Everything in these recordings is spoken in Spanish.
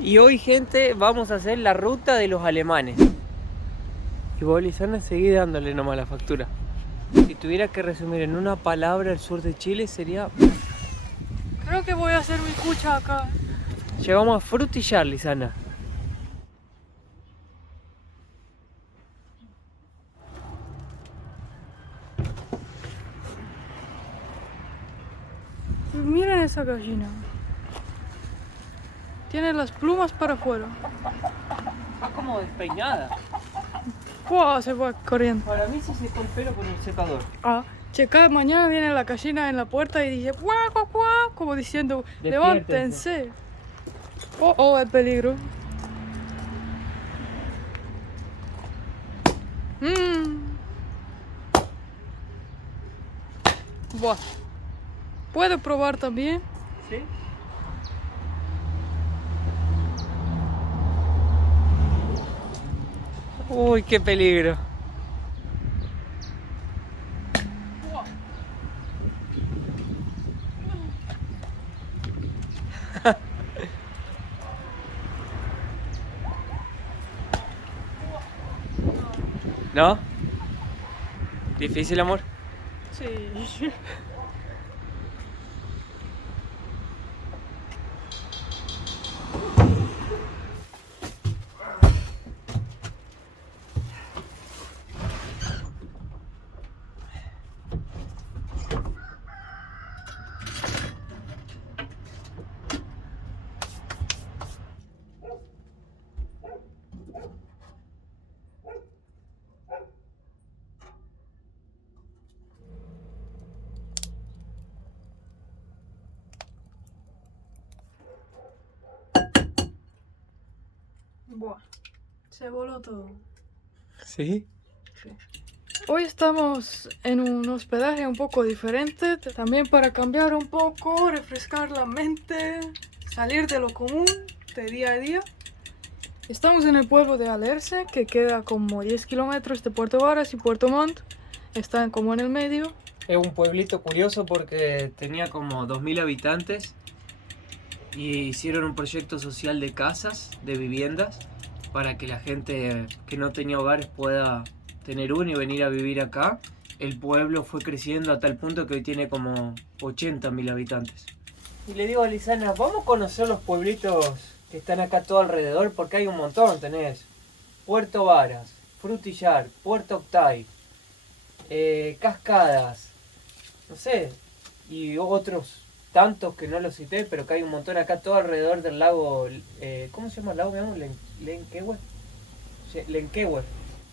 Y hoy, gente, vamos a hacer la ruta de los alemanes. Y vos, Lisana, seguí dándole nomás la factura. Si tuviera que resumir en una palabra el sur de Chile sería... Creo que voy a hacer mi cucha acá. Llegamos a frutillar, Lisana. Miren esa gallina. Tiene las plumas para afuera. Está como despeinada. ¡Wow! Se va corriendo. Para mí se secó el pelo con el secador. Ah, checa, mañana viene la gallina en la puerta y dice ¡guau, guau, guau! Como diciendo, levántense. Oh, oh, el peligro. Buah. ¿Puedo probar también? ¿Sí? Uy, qué peligro. ¿No? ¿Difícil, amor? Sí. Buah. Se voló todo. ¿Sí? Hoy estamos en un hospedaje un poco diferente, también para cambiar un poco, refrescar la mente, salir de lo común de día a día. Estamos en el pueblo de Alerce, que queda como 10 kilómetros de Puerto Varas y Puerto Montt. Están como en el medio. Es un pueblito curioso porque tenía como 2000 habitantes y hicieron un proyecto social de casas, de viviendas, para que la gente que no tenía hogares pueda tener uno y venir a vivir acá. El pueblo fue creciendo a tal punto que hoy tiene como 80.000 habitantes. Y le digo a Lisana, vamos a conocer los pueblitos que están acá todo alrededor, porque hay un montón. Tenés Puerto Varas, Frutillar, Puerto Octay, Cascadas, no sé, y otros tantos que no los cité, pero que hay un montón acá todo alrededor del lago. ¿Cómo se llama el lago? Lenquehue. Lenquehue.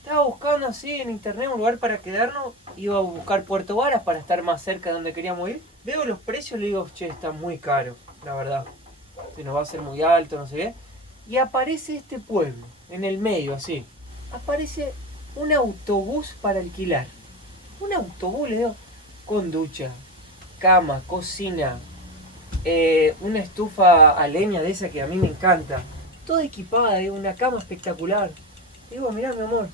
Estaba buscando así en internet un lugar para quedarnos. Iba a buscar Puerto Varas para estar más cerca de donde queríamos ir. Veo los precios y le digo, che, está muy caro, la verdad. Se nos va a hacer muy alto, no sé qué. Y aparece este pueblo, en el medio, así. Aparece un autobús para alquilar. Un autobús, le digo, con ducha, cama, cocina, una estufa a leña de esa que a mí me encanta. Toda equipada, una cama espectacular. Digo, mirá, mi amor,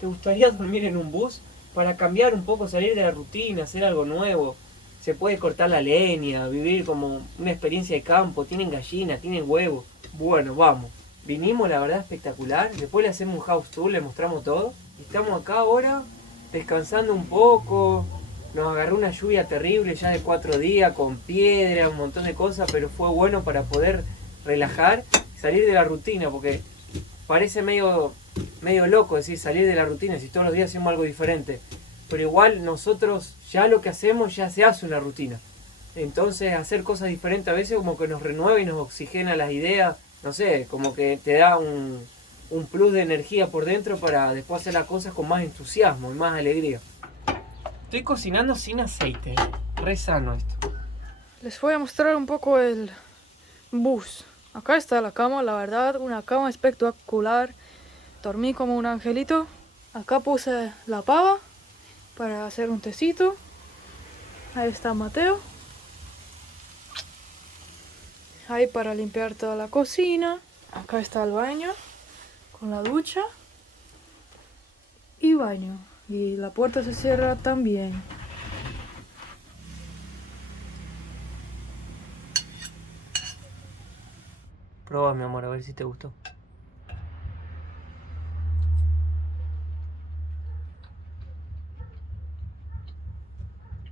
¿te gustaría dormir en un bus? Para cambiar un poco, salir de la rutina, hacer algo nuevo. Se puede cortar la leña, vivir como una experiencia de campo. Tienen gallina, tienen huevo. Bueno, vamos. Vinimos, la verdad, espectacular. Después le hacemos un house tour, le mostramos todo. Y estamos acá ahora, descansando un poco. Nos agarró una lluvia terrible ya de 4 días, con piedra, un montón de cosas, pero fue bueno para poder relajar y salir de la rutina, porque parece medio loco decir salir de la rutina si todos los días hacemos algo diferente. Pero igual nosotros ya lo que hacemos ya se hace una rutina. Entonces hacer cosas diferentes a veces como que nos renueva y nos oxigena las ideas. No sé, como que te da un plus de energía por dentro para después hacer las cosas con más entusiasmo y más alegría. Estoy cocinando sin aceite, re sano esto. Les voy a mostrar un poco el bus. Acá está la cama, la verdad, una cama espectacular. Dormí como un angelito. Acá puse la pava para hacer un tecito. Ahí está Mateo. Ahí para limpiar toda la cocina. Acá está el baño con la ducha y baño. Y la puerta se cierra también. Probá, mi amor, a ver si te gustó.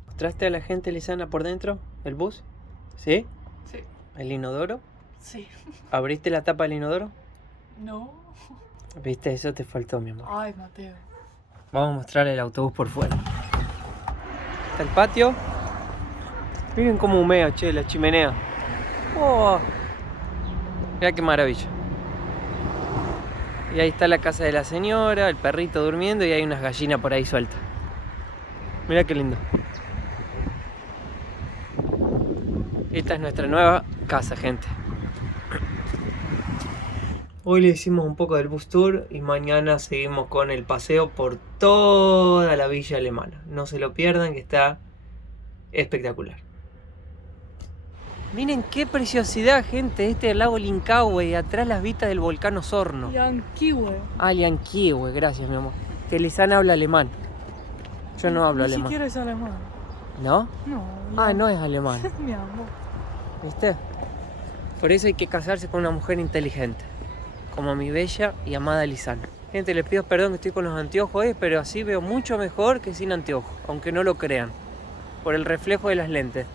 ¿Mostraste a la gente, Lisana, por dentro el bus? ¿Sí? Sí. ¿El inodoro? Sí. ¿Abriste la tapa del inodoro? No. Viste, eso te faltó, mi amor. Ay, Mateo. Vamos a mostrar el autobús por fuera. Está el patio. Miren cómo humea, che, la chimenea. Oh, mirá qué maravilla. Y ahí está la casa de la señora, el perrito durmiendo y hay unas gallinas por ahí sueltas. Mirá qué lindo. Esta es nuestra nueva casa, gente. Hoy le hicimos un poco del bus tour y mañana seguimos con el paseo por toda la villa alemana. No se lo pierdan, que está espectacular. Miren qué preciosidad, gente. Este es el lago Lincahue y atrás las vistas del volcán Osorno. Yanquiwe. Ah, Lianquihue, gracias, mi amor. Que Lisana habla alemán. Yo no hablo Ni alemán. siquiera es alemán. ¿No? No. Ah, no es alemán. Mi amor. ¿Viste? Por eso hay que casarse con una mujer inteligente, como mi bella y amada Lisana. Gente, les pido perdón que estoy con los anteojos hoy, pero así veo mucho mejor que sin anteojos, aunque no lo crean, por el reflejo de las lentes.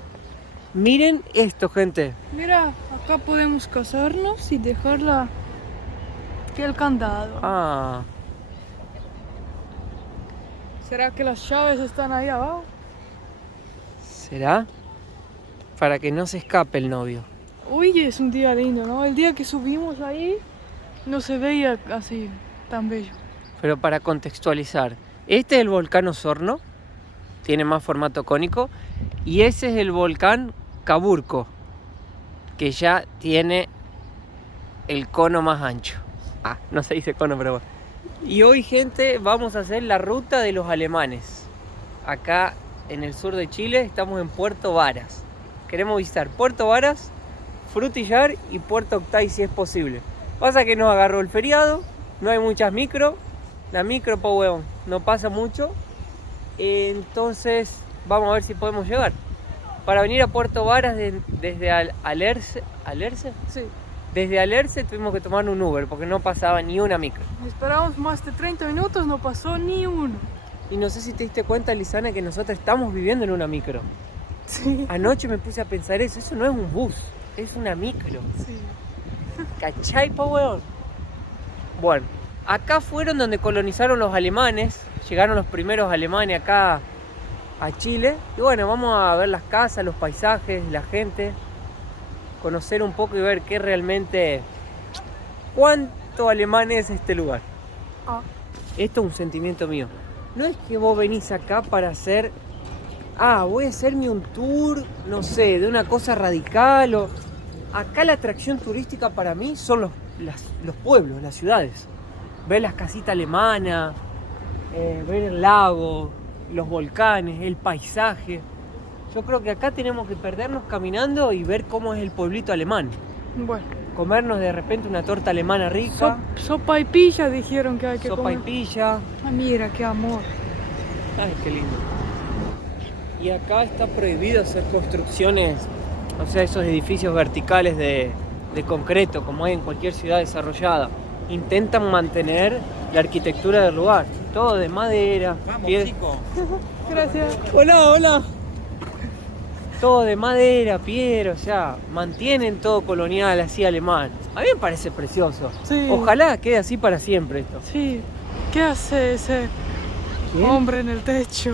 Miren esto, gente. Mira, acá podemos casarnos y dejarla que el candado. Ah, ¿Será que las llaves están ahí abajo? ¿será? Para que no se escape el novio. Hoy es un día lindo, ¿no? El día que subimos ahí no se veía así tan bello. Pero para contextualizar, este es el volcán Osorno, tiene más formato cónico, y ese es el volcán Caburco, que ya tiene el cono más ancho. Ah, no se dice cono, pero bueno. Y hoy, gente, vamos a hacer la ruta de los alemanes. Acá en el sur de Chile estamos en Puerto Varas. Queremos visitar Puerto Varas, Frutillar y Puerto Octay si es posible. Pasa que nos agarró el feriado, no hay muchas micro. La micro, pues huevón, no pasa mucho. Entonces vamos a ver si podemos llegar. Para venir a Puerto Varas desde Alerce. ¿Alerce? Sí. Desde Alerce tuvimos que tomar un Uber porque no pasaba ni una micro. Esperamos más de 30 minutos, no pasó ni uno. Y no sé si te diste cuenta, Lisana, que nosotros estamos viviendo en una micro. Sí. Anoche me puse a pensar eso no es un bus, es una micro. Sí. ¿Cachai, po, weón? Bueno, acá fueron donde colonizaron los alemanes, llegaron los primeros alemanes acá a Chile. Y bueno, vamos a ver las casas, los paisajes, la gente, conocer un poco y ver qué realmente, cuánto alemán es este lugar. Ah. Esto es un sentimiento mío. No es que vos venís acá para hacer, voy a hacerme un tour, no sé, de una cosa radical o... Acá la atracción turística para mí son los pueblos, las ciudades. Ver las casitas alemanas, ver el lago, los volcanes, el paisaje. Yo creo que acá tenemos que perdernos caminando y ver cómo es el pueblito alemán. Bueno. Comernos de repente una torta alemana rica. Sopa y pilla dijeron que hay que sopa comer. y pilla. Ah, mira, qué amor. Ay, qué lindo. Y acá está prohibido hacer construcciones, o sea, esos edificios verticales de concreto, como hay en cualquier ciudad desarrollada. Intentan mantener la arquitectura del lugar. Todo de madera. Vamos, chico. Gracias. Hola, hola. Todo de madera, piedra, o sea, mantienen todo colonial, así alemán. A mí me parece precioso. Sí. Ojalá quede así para siempre esto. Sí. ¿Qué hace ese ¿Quién? hombre en el techo?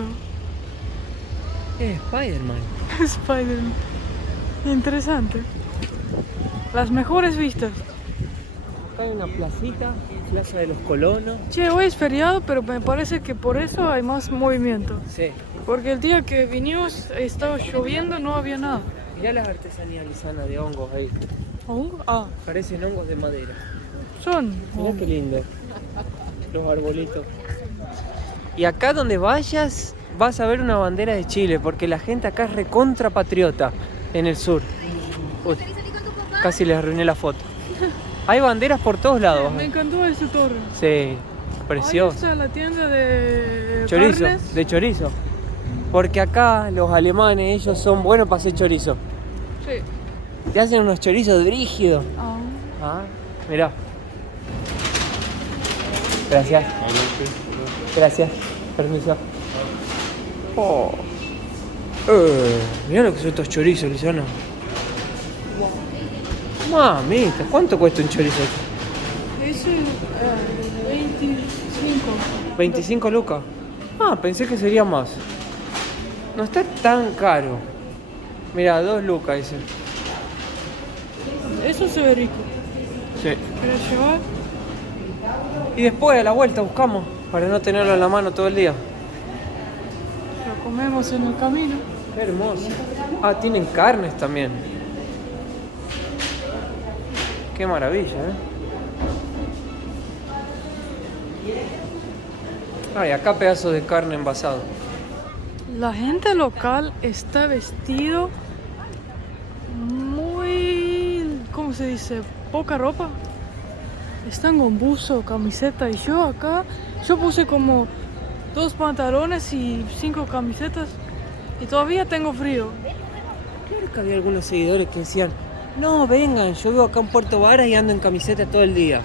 Es Spider-Man. Spider-Man. Interesante. Las mejores vistas. Acá hay una placita, Plaza de los Colonos. Che, hoy es feriado, pero me parece que por eso hay más movimiento. Sí. Porque el día que vinimos estaba lloviendo, no había nada. Mirá las artesanías lisanas de hongos ahí. ¿Hongo? Ah, Parecen hongos de madera. son. Mirá qué lindo. Los arbolitos. Y acá donde vayas vas a ver una bandera de Chile, porque la gente acá es recontra patriota en el sur. Uy, casi les arruiné la foto. Hay banderas por todos lados. Me encantó ese torre. Sí, precioso. Ahí está la tienda de Chorizo, carnes. de chorizo. Porque acá los alemanes, ellos son buenos para hacer chorizo. Sí. Te hacen unos chorizos brígidos. Ah. Ah, mirá. Gracias. Gracias. Permiso. Oh. Mirá lo que son estos chorizos, Lisana. Mamita, ¿cuánto cuesta un chorizo? Ese 25. 25 lucas. Ah, pensé que sería más. No está tan caro. Mira, 2 lucas ese. Eso se ve rico. Sí. ¿Quieres llevar? Y después a la vuelta buscamos para no tenerlo en la mano todo el día. Lo comemos en el camino. Qué hermoso. Ah, tienen carnes también. Qué maravilla, Ay, acá pedazos de carne envasado. La gente local está vestido muy, ¿cómo se dice? Poca ropa. Están con buzo, camiseta y yo acá, yo puse como 2 pantalones y 5 camisetas y todavía tengo frío. Claro que había algunos seguidores que decían, no, vengan, yo vivo acá en Puerto Varas y ando en camiseta todo el día.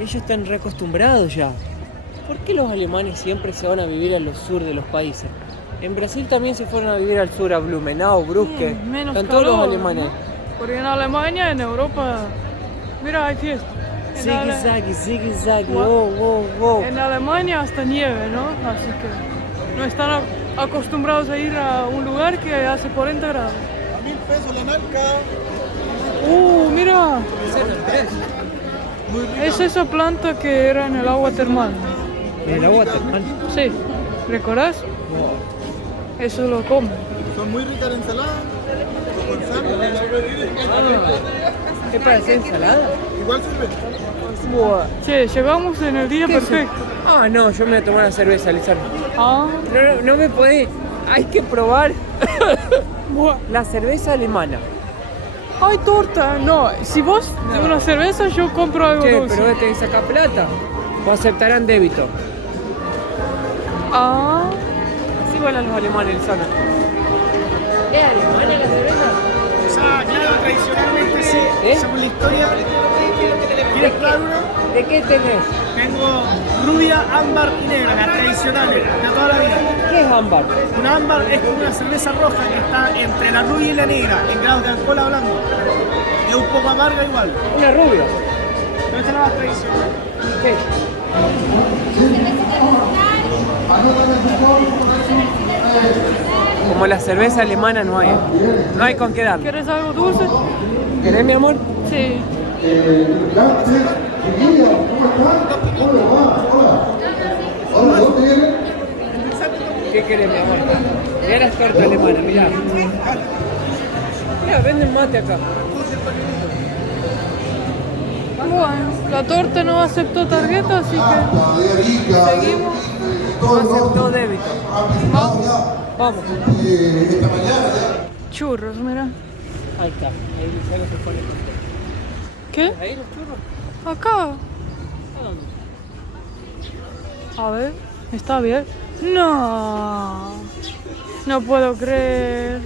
Ellos están reacostumbrados ya. ¿Por qué los alemanes siempre se van a vivir al sur de los países? En Brasil también se fueron a vivir al sur, a Blumenau, Brusque. Menos Están todos los calor, alemanes. ¿no? Porque en Alemania, en Europa, mira, hay fiesta. Zigzag, wow. En Alemania hasta nieve, ¿no? Así que no están acostumbrados a ir a un lugar que hace 40 grados. A 1000 pesos la marca. Mira, es esa planta que era en el agua termal. ¿En el agua termal? Sí, ¿recordás? Eso lo comen. Son muy ricas en ensalada. O con sal. ¿Qué para hacer ensalada? Igual sirve. Sí, llegamos en el día perfecto. Ah, no, yo me voy a tomar una cerveza, Lizardo. Ah, No me podés. Hay que probar buah. la cerveza alemana. Hay torta. No, si vos de una cerveza, yo compro algo Che, dulce. pero te saca plata. O aceptarán débito. Ah, Así vuelan los alemanes, Lizardo. ¿Es alemana la cerveza? O sea, claro, tradicionalmente sí. Según la historia. ¿Quieres probar una? ¿De qué tenés? Tengo rubia, ámbar y negra, las tradicionales, de toda la vida. ¿Qué es ámbar? Una ámbar es como una cerveza roja que está entre la rubia y la negra, en grados de alcohol hablando. Es un poco amarga igual. Una rubia. Pero esta es la más tradicional. ¿Qué? Como la cerveza alemana no hay. No hay con qué darle. ¿quieres algo dulce? ¿Querés, mi amor? Sí. ¿Qué querés, mi amor? Mirá las tortas alemanas, mirá. Mirá, venden mate acá. Bueno, la torta no aceptó tarjeta, así que seguimos. No aceptó débito. Vamos. Churros, mira. Ahí está. Ahí Lizardo se pone contento. ¿Qué? ¿Ahí los churros? Acá. ¿A dónde? A ver, está bien. No. No puedo creer.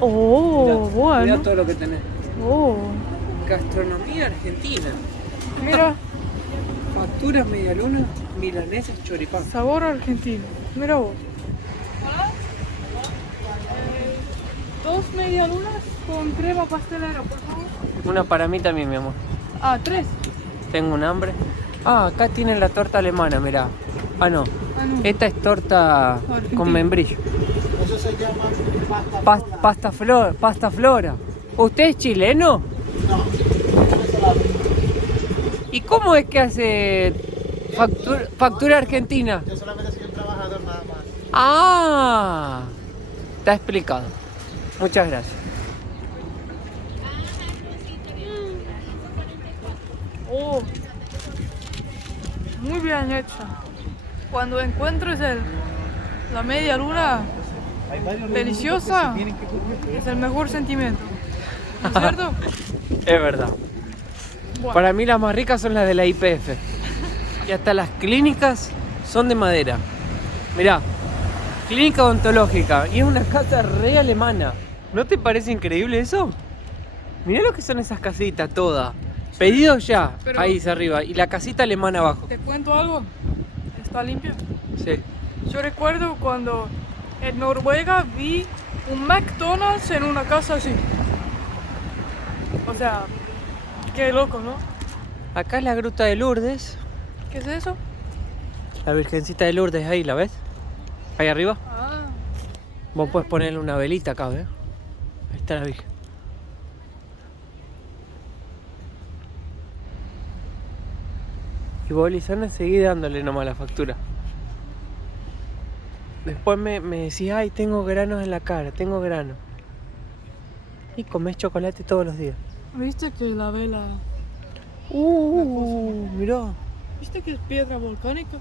Oh, Mirá bueno. todo lo que tenés. Oh, Gastronomía argentina. mira, Facturas medialunas, milanesas, choripán. sabor argentino. Mira vos. 2 medialunas con crema pastelera, por favor. Una para mí también, mi amor. Ah, 3. Tengo un hambre. Ah, acá tienen la torta alemana, mirá. Ah, no. Ah, no. Esta es torta Argentina. con membrillo. Eso se llama Pasta flora. ¿Usted es chileno? No. ¿Y cómo es que hace factura argentina? Yo solamente soy un trabajador nada más. Ah, está explicado. Muchas gracias. Oh, muy bien hecha. Cuando encuentres la media luna deliciosa, es el mejor sentimiento. ¿No es cierto? Es verdad. Bueno, Para mí las más ricas son las de la YPF. Y hasta las clínicas son de madera. Mirá, clínica odontológica. Y es una casa re alemana. ¿No te parece increíble eso? Mirá lo que son esas casitas todas. Pedidos ya, Pero- ahí dice arriba. Y la casita alemana abajo. ¿Te cuento algo? ¿Está limpio? Sí. Yo recuerdo cuando en Noruega vi un McDonald's en una casa así. O sea, qué loco, ¿no? Acá es la gruta de Lourdes. ¿Qué es eso? La Virgencita de Lourdes ahí, ¿la ves? Ahí arriba. Ah, Vos podés ponerle una velita acá, ¿ves? Ahí está la Virgen. Y vos, Lisana, seguí dándole nomás la factura. Después me decís, ay, tengo granos en la cara, tengo granos. Y comés chocolate todos los días. ¿viste que la vela... Mirá. ¿Viste que es piedra volcánica?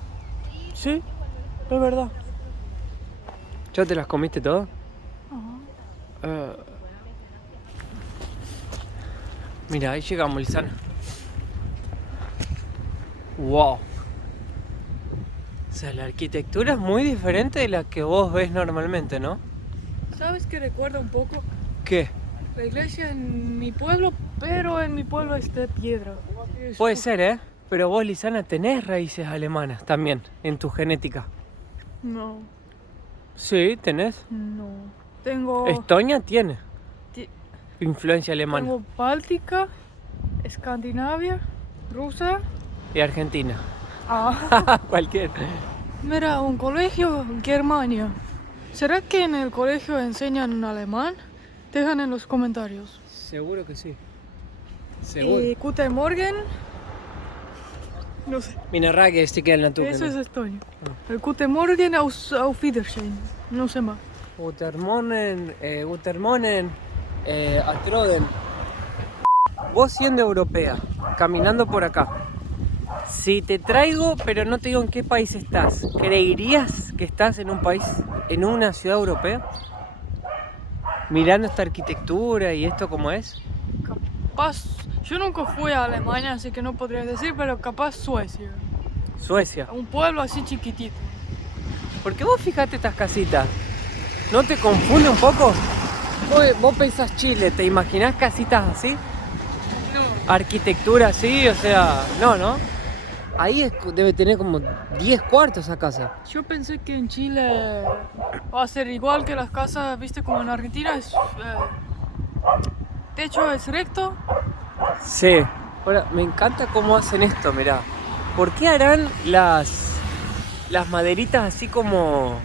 Sí, es verdad. ¿Ya te las comiste todas? Ajá. Mira, ahí llegamos, Lisana. Wow. O sea, la arquitectura es muy diferente de la que vos ves normalmente, ¿no? ¿Sabes qué recuerda un poco? ¿Qué? La iglesia en mi pueblo, pero en mi pueblo es de piedra. Puede ser, ¿eh? Pero vos, Lisana, tenés raíces alemanas también en tu genética. No, Sí, tenés. no. Tengo... Estonia tiene ti- influencia alemana. Tengo Báltica, Escandinavia, Rusia. Y Argentina. Ah, Cualquier. mira, un colegio en Germania. ¿Será que en el colegio enseñan alemán? Dejan en los comentarios. Seguro que sí. Y Guten Morgen. No sé. Mina Rage, este queda en la tuya. Eso es estonio. El Guten Morgen auf Wiedersehen. No sé más. Utermonen, Atroden. Vos siendo europea, caminando por acá, si te traigo, pero no te digo en qué país estás, ¿creerías que estás en un país, en una ciudad europea? Mirando esta arquitectura y esto como es. Capaz. Yo nunca fui a Alemania, así que no podría decir, pero capaz Suecia. Suecia. Un pueblo así chiquitito. Porque vos fijate estas casitas, ¿no te confunde un poco? Vos pensás Chile, ¿te imaginás casitas así? No. Arquitectura así, o sea, no. Ahí debe tener como 10 cuartos esa casa. Yo pensé que en Chile va a ser igual que las casas, viste, como en Argentina, es, techo es recto. Sí. Ahora, me encanta cómo hacen esto, mirá. ¿Por qué harán las maderitas así como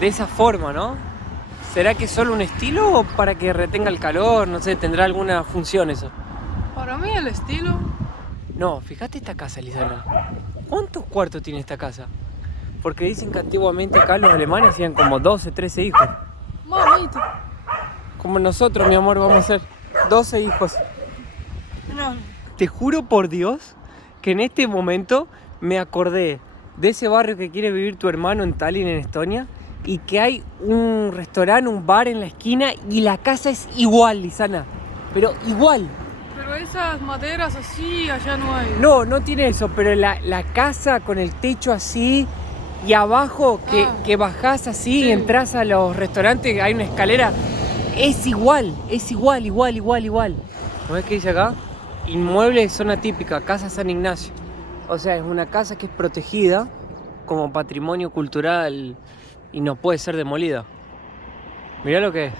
de esa forma, no? ¿Será que es solo un estilo o para que retenga el calor? No sé, ¿tendrá alguna función eso? Para mí el estilo, No, fíjate esta casa, Lisana. ¿Cuántos cuartos tiene esta casa? Porque dicen que antiguamente acá los alemanes hacían como 12, 13 hijos. mamito. Como nosotros, mi amor, vamos a ser 12 hijos. No, Te juro por Dios que en este momento me acordé de ese barrio que quiere vivir tu hermano en Tallinn, en Estonia, y que hay un restaurante, un bar en la esquina y la casa es igual, Lisana. Pero igual. pero esas maderas así allá no hay. No tiene eso, pero la casa con el techo así y abajo que bajás así Sí. y entras a los restaurantes, hay una escalera. Es igual. ¿No ves qué dice acá? Inmueble de zona típica, Casa San Ignacio. O sea, es una casa que es protegida como patrimonio cultural y no puede ser demolida. Mirá lo que es.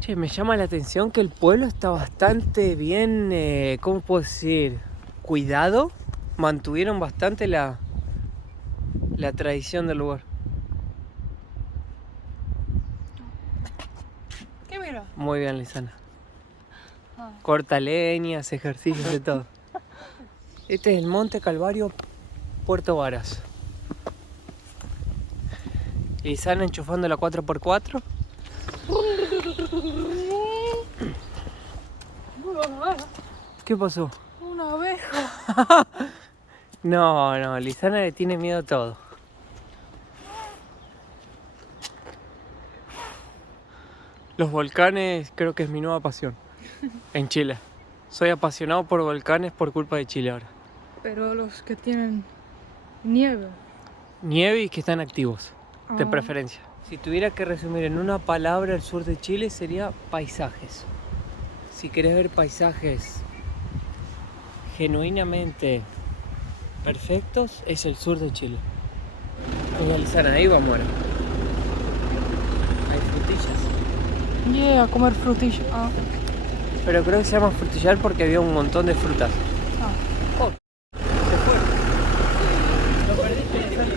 Che, me llama la atención que el pueblo está bastante bien, ¿cómo puedo decir? Cuidado. Mantuvieron bastante la tradición del lugar. ¿Qué mira? Muy bien, Lisana. Ah. Corta leñas, ejercicios de todo. Este es el Monte Calvario, Puerto Varas. Lisana enchufando la 4x4. ¿Qué pasó? Una abeja. No, Lisana le tiene miedo a todo. Los volcanes creo que es mi nueva pasión en Chile. Soy apasionado por volcanes por culpa de Chile ahora. Pero los que tienen nieve. Nieve y que están activos, de Ah. preferencia. Si tuviera que resumir en una palabra el sur de Chile sería paisajes. Si querés ver paisajes genuinamente perfectos, es el sur de Chile. Venga, Lizana, ahí vamos ahora. Hay frutillas. Yeah, a comer frutilla. Ah. Pero creo que se llama frutillar porque había un montón de frutas. Ah. Oh, se fue. Lo perdiste, Lizana.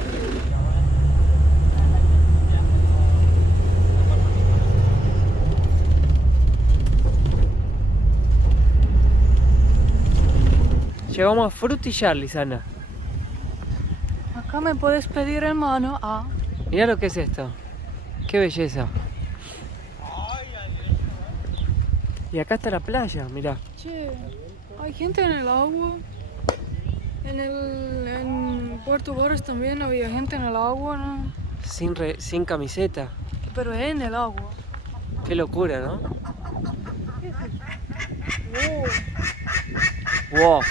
Llegamos a frutillar, Lizana. Acá me puedes pedir en mano. Ah. Mirá lo que es esto. Qué belleza. Y acá está la playa, mirá. Che, hay gente en el agua. En Puerto Varas también había gente en el agua, ¿no? Sin camiseta. Pero en el agua. Qué locura, ¿no? Oh. Wow.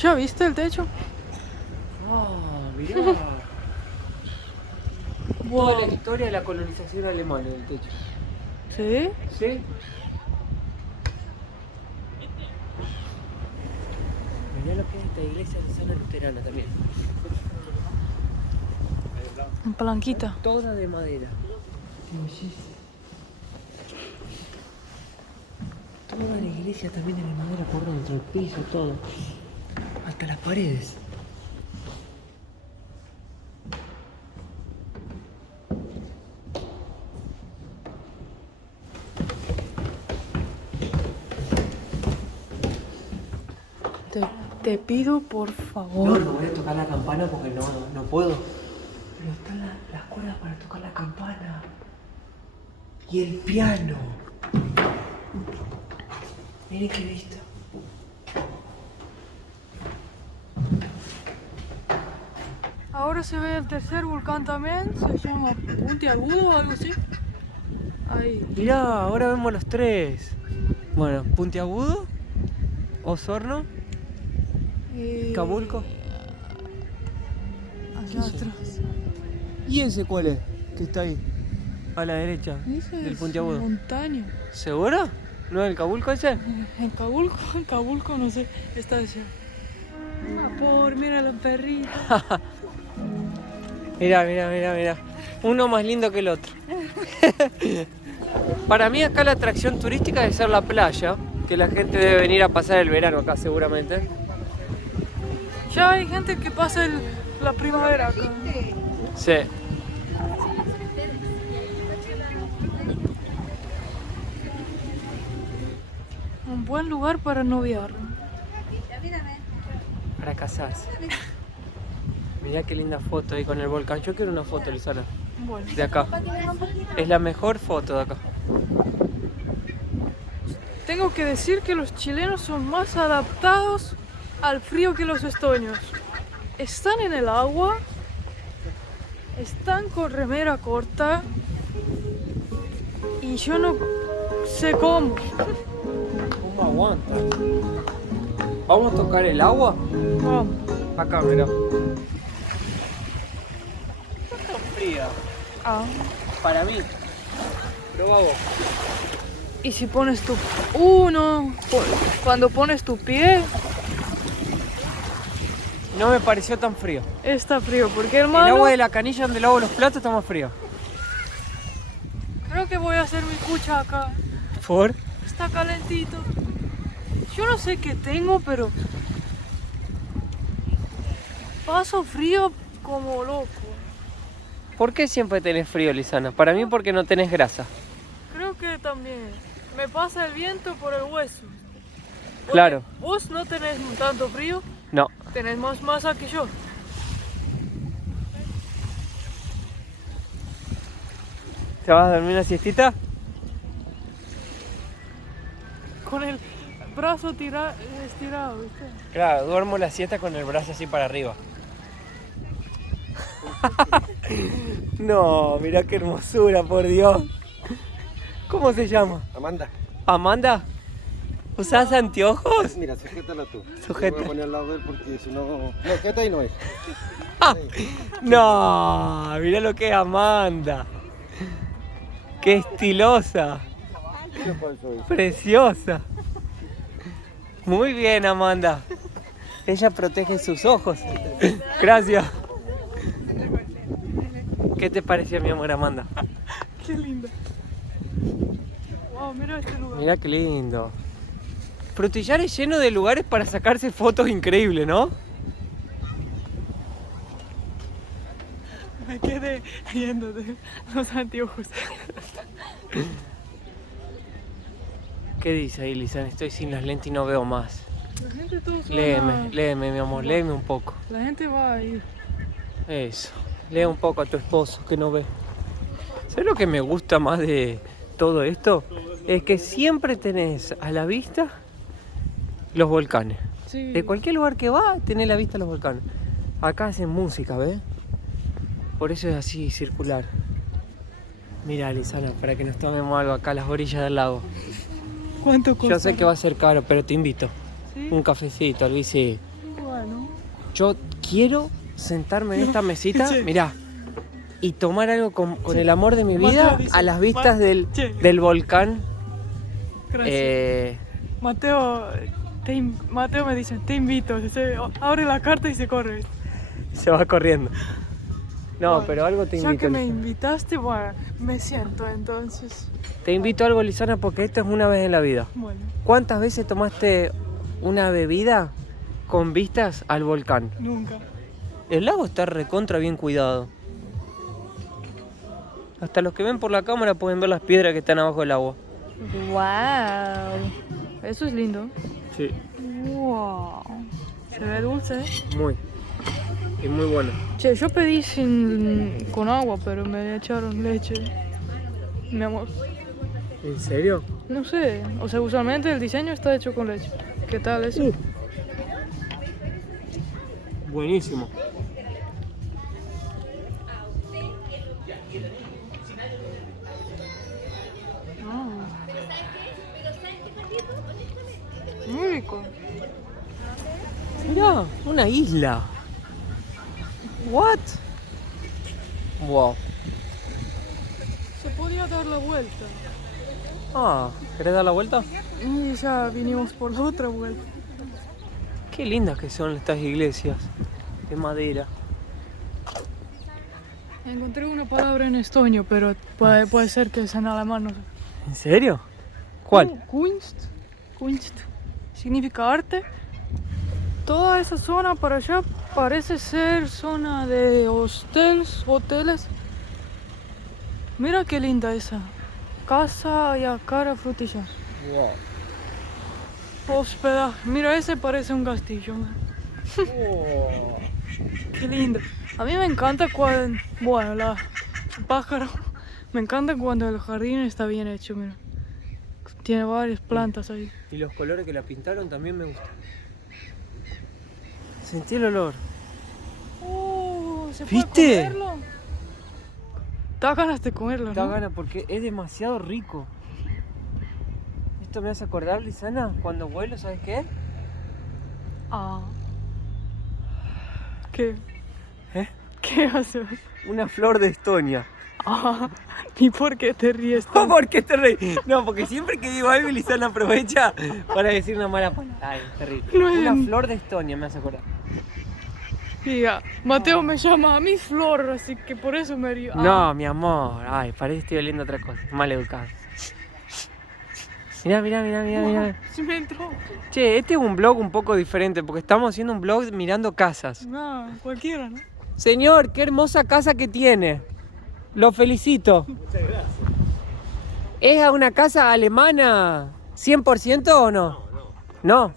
¿Ya viste el techo? Ah, mirá. Wow. Toda la historia de la colonización alemana del techo. ¿Sí? ¿Sí? Mirá lo que es esta iglesia de Sana Luterana también. En palanquita. Toda de madera. Qué belleza. Toda la iglesia también es de madera por dentro, el piso, todo. Hasta las paredes. Te pido por favor. No, no voy a tocar la campana porque no puedo. Pero están las cuerdas para tocar la campana. Y el piano. Miren qué vista. Ahora se ve el tercer volcán también. Se llama Puntiagudo o algo así. Ahí. Mirá, ahora vemos los tres. Bueno, Puntiagudo, Osorno, Y... Cabulco. Hacia ¿Qué es eso? atrás. ¿Y ese cuál es? Que está ahí. A la derecha. Ese Del es Puntiagudo. montaña. ¿Seguro? ¿No es el Cabulco ese? En Cabulco no sé, está allá. Mira los perritos. Mira. Uno más lindo que el otro. Para mí acá la atracción turística debe ser la playa, que la gente debe venir a pasar el verano acá seguramente. Ya hay gente que pasa la primavera acá. Sí. Un buen lugar para noviar. Para casarse. Mirá qué linda foto ahí con el volcán. Yo quiero una foto, Lizana, Bueno. de acá. Es la mejor foto de acá. Tengo que decir que los chilenos son más adaptados al frío que los estoños. Están en el agua, están con remera corta y yo no sé cómo. ¿Cómo aguanta? ¿Vamos a tocar el agua? Vamos. Acá, mirá. No es tan fría. Ah. Para mí. Probá vos. Y si pones tu... Cuando pones tu pie, No me pareció tan frío. está frío. Porque El hermano, agua de la canilla donde lavo los platos está más frío. creo que voy a hacer mi cucha acá. ¿Por? Está calentito. Yo no sé qué tengo, pero paso frío como loco. ¿Por qué siempre tenés frío, Lizana? Para mí porque no tenés grasa. Creo que también me pasa el viento por el hueso. Claro. Vos no tenés tanto frío, No. tenés más masa que yo. ¿Te vas a dormir una siestita? Con el brazo estirado, ¿viste? Claro, duermo la siesta con el brazo así para arriba. No, mirá qué hermosura, por Dios. ¿Cómo se llama? Amanda. ¿Amanda? ¿Usás anteojos? Mira, sujétala tú. Sujeta. Voy a poner al lado de él porque si no... No, quédate ahí no es. No, mirá lo que es Amanda. Qué estilosa. Mira cuál soy. Preciosa. Muy bien, Amanda. Ella protege sus ojos. Gracias. ¿Qué te pareció, mi amor, Amanda? Qué linda. Wow, mira este lugar. Mira qué lindo. Frutillar es lleno de lugares para sacarse fotos increíbles, ¿no? Me quedé viendo de los anteojos. ¿Qué dice ahí, Lisan? Estoy sin las lentes y no veo más. La gente todos van Léeme, mi amor, léeme un poco. La gente va a ir. Eso. Lee un poco a tu esposo que no ve. ¿Sabes lo que me gusta más de todo esto? Es que siempre tenés a la vista los volcanes. Sí. De cualquier lugar que va, tenés la vista los volcanes. Acá hacen música, ¿ves? Por eso es así, circular. Mira, Lisana, para que nos tomemos algo acá a las orillas del lago. ¿Cuánto cuesta? Yo sé que va a ser caro, pero te invito. ¿Sí? Un cafecito, algo así. Bueno. Yo quiero sentarme en esta mesita, Che. mirá, y tomar algo con el amor de mi Mateo vida dice, a las vistas Che. del volcán. Gracias. Mateo, Mateo me dice, te invito. Abre la carta y se corre. Se va corriendo. No, Bueno, pero algo te ya invito. que me Lisana. invitaste, bueno, me siento entonces. Te invito a algo, Lisana, porque esto es una vez en la vida. Bueno, ¿Cuántas veces tomaste una bebida con vistas al volcán? nunca. El lago está recontra bien cuidado. Hasta los que ven por la cámara pueden ver las piedras que están abajo del agua. Wow. Eso es lindo. Sí. Wow. Se ve dulce. Muy. Y muy bueno. Che, yo pedí con agua, pero me echaron leche. Mi amor. ¿En serio? No sé. O sea, usualmente el diseño está hecho con leche. ¿Qué tal eso? Buenísimo. Muy rico. Mirá, una isla. What? Wow. Se podía dar la vuelta. Ah, ¿querés dar la vuelta? Y ya vinimos por la otra vuelta. Qué lindas que son estas iglesias de madera. Encontré una palabra en estonio, pero puede ser que es en alemán, no sé. ¿En serio? ¿Cuál? Kunst. Kunst. Significa arte. Toda esa zona para allá parece ser zona de hoteles. Mira qué linda esa. Casa y cara frutillas. Hospedaje. Mira, ese parece un castillo. Qué lindo. A mí me encanta cuando... Bueno, el pájaro. Me encanta cuando el jardín está bien hecho, mira. Tiene varias plantas ahí. Y los colores que la pintaron también me gustan. Sentí el olor. ¿Se ¿Viste? puede comerlo? Da ganas de comerlo, Da ¿no? ganas porque es demasiado rico. Esto me hace acordar, Lisana, cuando vuelo, ¿sabes qué? Ah. ¿Qué? ¿Eh? ¿Qué haces? Una flor de Estonia. Ah. ¿Y por qué te ríes No, tanto? ¿por qué te reís? No, porque siempre que digo algo, Lisana aprovecha para decir una mala palabra. Ay, es terrible. No, Una flor de Estonia me hace acordar. Diga, Mateo me llama a mi flor, así que por eso me río. Ah. No, mi amor. Ay, parece que estoy oliendo otra cosa. Mal educado. Mirá. Sí me entró. Che, este es un vlog un poco diferente porque estamos haciendo un vlog mirando casas. No, cualquiera, ¿no? Señor, qué hermosa casa que tiene. Lo felicito. Muchas gracias. ¿Es una casa alemana 100% o no? No.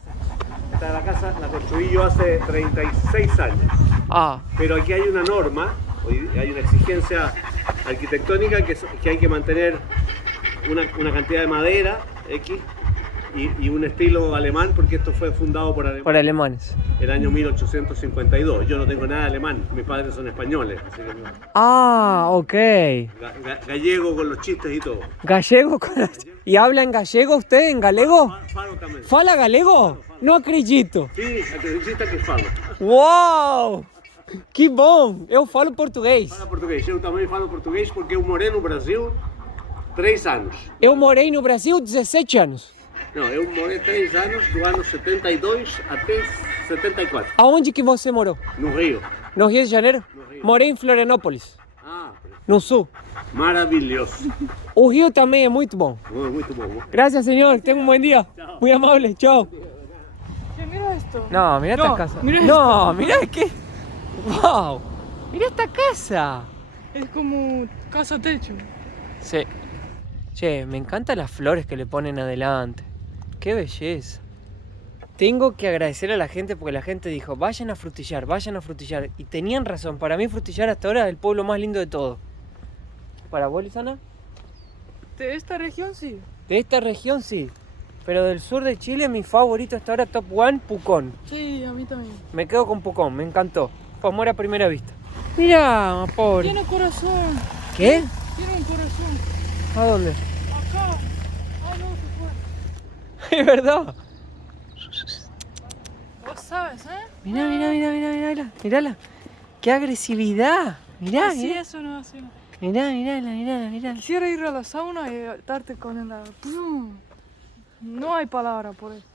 Esta casa la construí yo hace 36 años. Ah, Pero aquí hay una norma, hay una exigencia arquitectónica que hay que mantener una cantidad de madera X y un estilo alemán, porque esto fue fundado por alemanes. Por alemanes. El año 1852. Yo no tengo nada de alemán, mis padres son españoles, así que no. Ah, ok. Gallego con los chistes y todo. Gallego con ¿Y habla en gallego usted, en galego? Falo también. ¿Fala galego? No acredito. Sí, acredita que falo. Uau! Que bom! Eu falo português. Fala português. Eu também falo português porque eu morei no Brasil 3 anos. Eu morei no Brasil 17 anos. Não, eu morei 3 anos, do ano 72 até 74. Aonde que você morou? No Rio. No Rio de Janeiro? No Rio. Morei em Florianópolis, Ah, no sul. maravilhoso. O Rio também é muito bom. Muito bom. Gracias, señor. Tenga un buen día. Muy amable. Chao. Che, mira esto. No, mira esta No, casa. mira No, mira que... ¡Wow! Mira esta casa. Es como casa techo. Sí. Che, me encantan las flores que le ponen adelante. ¡Qué belleza! Tengo que agradecer a la gente porque la gente dijo, vayan a frutillar, vayan a frutillar. Y tenían razón, para mí frutillar hasta ahora es el pueblo más lindo de todo. ¿Para vos, Lisana? De esta región sí. De esta región sí, pero del sur de Chile mi favorito hasta ahora, top one, Pucón. Sí, a mí también. Me quedo con Pucón, me encantó. Fue amor a primera vista. Mira, pobre. Tiene corazón. ¿Qué? Tiene un corazón. ¿A dónde? Acá. Ah, no, se fue. Es verdad. Vos sabes, ¿eh? Mirá, mirala. ¡Qué agresividad! Mirá, Así mirá. eso no hace. Mirá. Quisiera ir a la sauna y darte con el... No hay palabra por eso.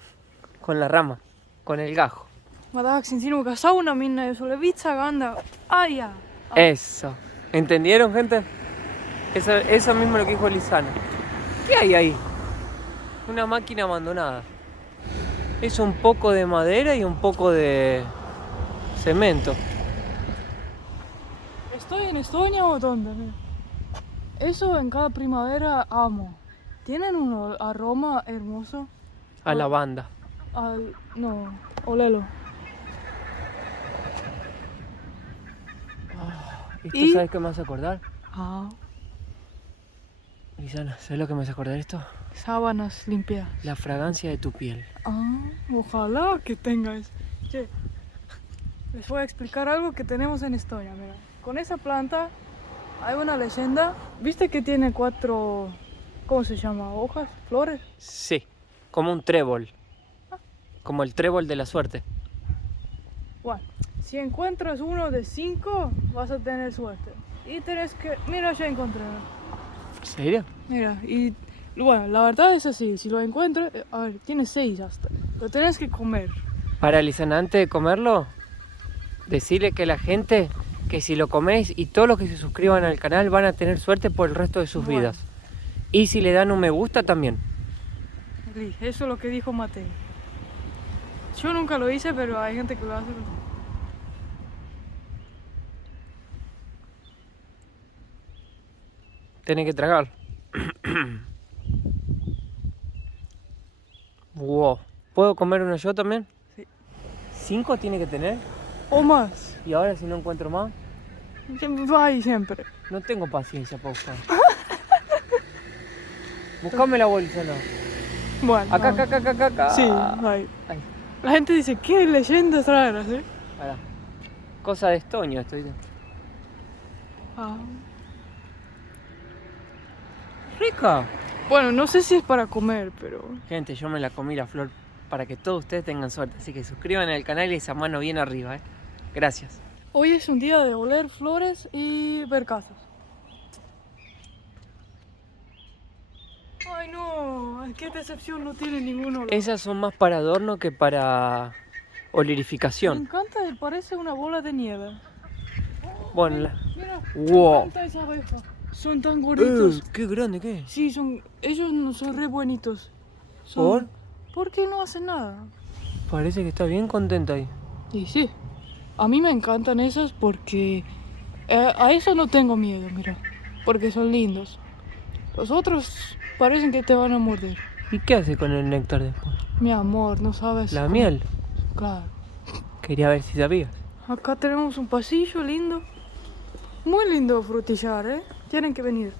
Con la rama, con el gajo. Ma tahaksin sinuga sauna minna ja sulle vitsaga anda aia. Eso. ¿Entendieron, gente? Eso mismo lo que dijo Lisana. ¿Qué hay ahí? Una máquina abandonada. Es un poco de madera y un poco de cemento. ¿Estoy en Estonia o dónde? Mira. Eso en cada primavera amo. Tienen un aroma hermoso. A lavanda. No, olelo. ¿Esto ¿Y? sabes qué me hace acordar? Ah, Lisana, ¿sabes lo que me hace acordar esto? sábanas limpias. La fragancia de tu piel. Ah, ojalá que tengas. Che, les voy a explicar algo que tenemos en Estonia. Mira, con esa planta hay una leyenda. ¿Viste que tiene 4, ¿cómo se llama? ¿Hojas? ¿Flores? Sí, como un trébol. Como el trébol de la suerte. Bueno, si encuentras uno de 5, vas a tener suerte. Y tenés que... Mira, ya encontré. ¿En serio? Mira, y bueno, la verdad es así. Si lo encuentras, a ver, tiene 6 hasta. Lo tenés que comer. Para Lisana, antes de comerlo, decirle que la gente, que si lo coméis y todos los que se suscriban al canal van a tener suerte por el resto de sus Bueno. vidas. Y si le dan un me gusta también. Sí, eso es lo que dijo Mateo. Yo nunca lo hice, pero hay gente que lo hace. Tiene que tragar. Wow. ¿Puedo comer uno yo también? Sí. 5 tiene que tener. O más. Y ahora si no encuentro más, Va ahí siempre. no tengo paciencia para buscar. Buscame la bolsa, no. Bueno. Acá, vamos. acá. Sí, ahí. Ahí. La gente dice, qué leyendas raras, ¿eh? Pará. Cosa de Estonia, estoy. Ah. Rica. Bueno, no sé si es para comer, pero... Gente, yo me la comí la flor para que todos ustedes tengan suerte. Así que suscriban al canal y esa mano bien arriba, Gracias. Hoy es un día de oler flores y ver casas. Ay no, qué decepción, no tiene ningún olor. Esas son más para adorno que para Me olerificación. encanta, parece una bola de nieve. Bueno, Mira, Wow. me encanta esa abeja. Son tan gorditos. qué grande que es. Sí, ellos no son re buenitos. ¿Por? Porque no hacen nada. Parece que está bien contenta ahí. Y sí, a mí me encantan esas porque a eso no tengo miedo, mira, porque son lindos. Los otros parecen que te van a morder. ¿Y qué hace con el néctar después? Mi amor, no sabes. La cómo- miel. Claro. Quería ver si sabías. Acá tenemos un pasillo lindo. Muy lindo frutillar, ¿eh? Tienen que venir.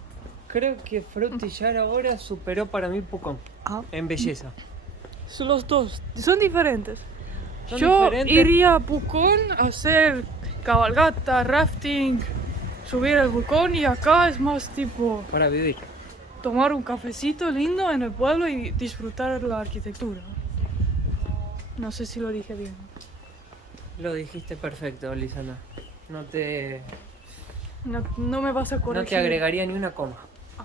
Creo que frutillar ahora superó para mí Pucón. Ah. En belleza. Son los dos, son diferentes. Son Yo diferentes. iría a Pucón a hacer cabalgata, rafting, subir el volcán, y acá es más tipo Para vivir. tomar un cafecito lindo en el pueblo y disfrutar la arquitectura. No sé si lo dije bien. Lo dijiste perfecto, Lisana. No te No me vas a corregir. agregaría ni una coma. Ah.